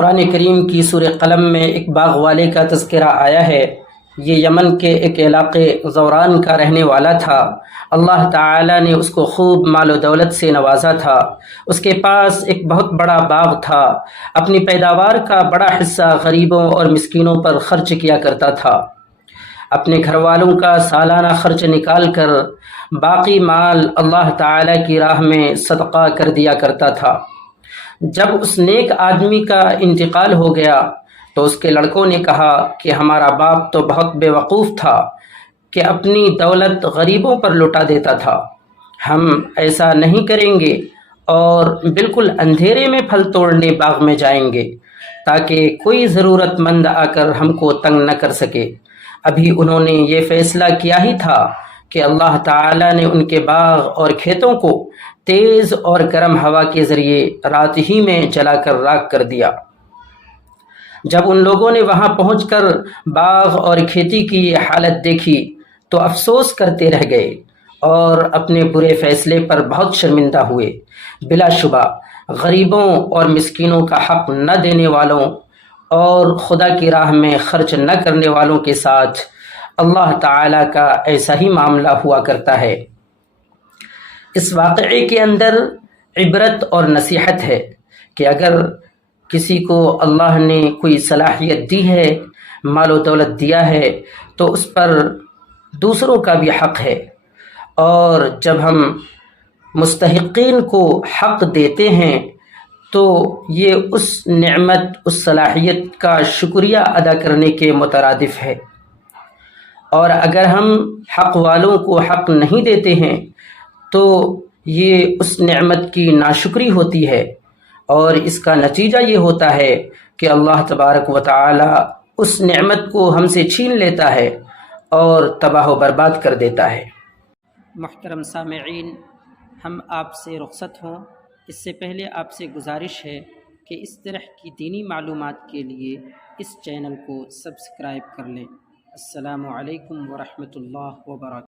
قرآن کریم کی سورہ قلم میں ایک باغ والے کا تذکرہ آیا ہے۔ یہ یمن کے ایک علاقے زوران کا رہنے والا تھا۔ اللہ تعالیٰ نے اس کو خوب مال و دولت سے نوازا تھا۔ اس کے پاس ایک بہت بڑا باغ تھا۔ اپنی پیداوار کا بڑا حصہ غریبوں اور مسکینوں پر خرچ کیا کرتا تھا۔ اپنے گھر والوں کا سالانہ خرچ نکال کر باقی مال اللہ تعالیٰ کی راہ میں صدقہ کر دیا کرتا تھا۔ جب اس نیک آدمی کا انتقال ہو گیا تو اس کے لڑکوں نے کہا کہ ہمارا باپ تو بہت بے وقوف تھا کہ اپنی دولت غریبوں پر لٹا دیتا تھا۔ ہم ایسا نہیں کریں گے اور بالکل اندھیرے میں پھل توڑنے باغ میں جائیں گے تاکہ کوئی ضرورت مند آ کر ہم کو تنگ نہ کر سکے۔ ابھی انہوں نے یہ فیصلہ کیا ہی تھا کہ اللہ تعالیٰ نے ان کے باغ اور کھیتوں کو تیز اور گرم ہوا کے ذریعے رات ہی میں جلا کر راکھ کر دیا۔ جب ان لوگوں نے وہاں پہنچ کر باغ اور کھیتی کی یہ حالت دیکھی تو افسوس کرتے رہ گئے اور اپنے برے فیصلے پر بہت شرمندہ ہوئے۔ بلا شبہ غریبوں اور مسکینوں کا حق نہ دینے والوں اور خدا کی راہ میں خرچ نہ کرنے والوں کے ساتھ اللہ تعالیٰ کا ایسا ہی معاملہ ہوا کرتا ہے۔ اس واقعے کے اندر عبرت اور نصیحت ہے کہ اگر کسی کو اللہ نے کوئی صلاحیت دی ہے، مال و دولت دیا ہے، تو اس پر دوسروں کا بھی حق ہے، اور جب ہم مستحقین کو حق دیتے ہیں تو یہ اس نعمت، اس صلاحیت کا شکریہ ادا کرنے کے مترادف ہے، اور اگر ہم حق والوں کو حق نہیں دیتے ہیں تو یہ اس نعمت کی ناشکری ہوتی ہے، اور اس کا نتیجہ یہ ہوتا ہے کہ اللہ تبارک و تعالی اس نعمت کو ہم سے چھین لیتا ہے اور تباہ و برباد کر دیتا ہے۔ محترم سامعین، ہم آپ سے رخصت ہوں۔ اس سے پہلے آپ سے گزارش ہے کہ اس طرح کی دینی معلومات کے لیے اس چینل کو سبسکرائب کر لیں۔ السلام علیکم ورحمۃ اللہ وبرکاتہ۔